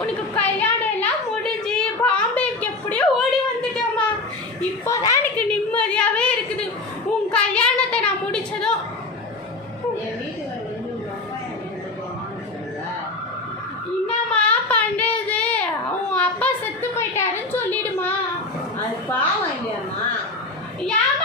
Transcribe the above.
உனக்கு கல்யாணம் எல்லாம் முடிஞ்சு பாம்பேக்கு எப்படியோ ஓடி வந்துட்டேம்மா. இப்போதான் எனக்கு நிம்மதியாகவே இருக்குது. உன் கல்யாணத்தை நான் முடிச்சதும் என்னம்மா பண்ணுறது, உன் அப்பா செத்து போயிட்டாருன்னு சொல்லிடுமா. அது பாவம் இல்லையாம்மா. ஏன்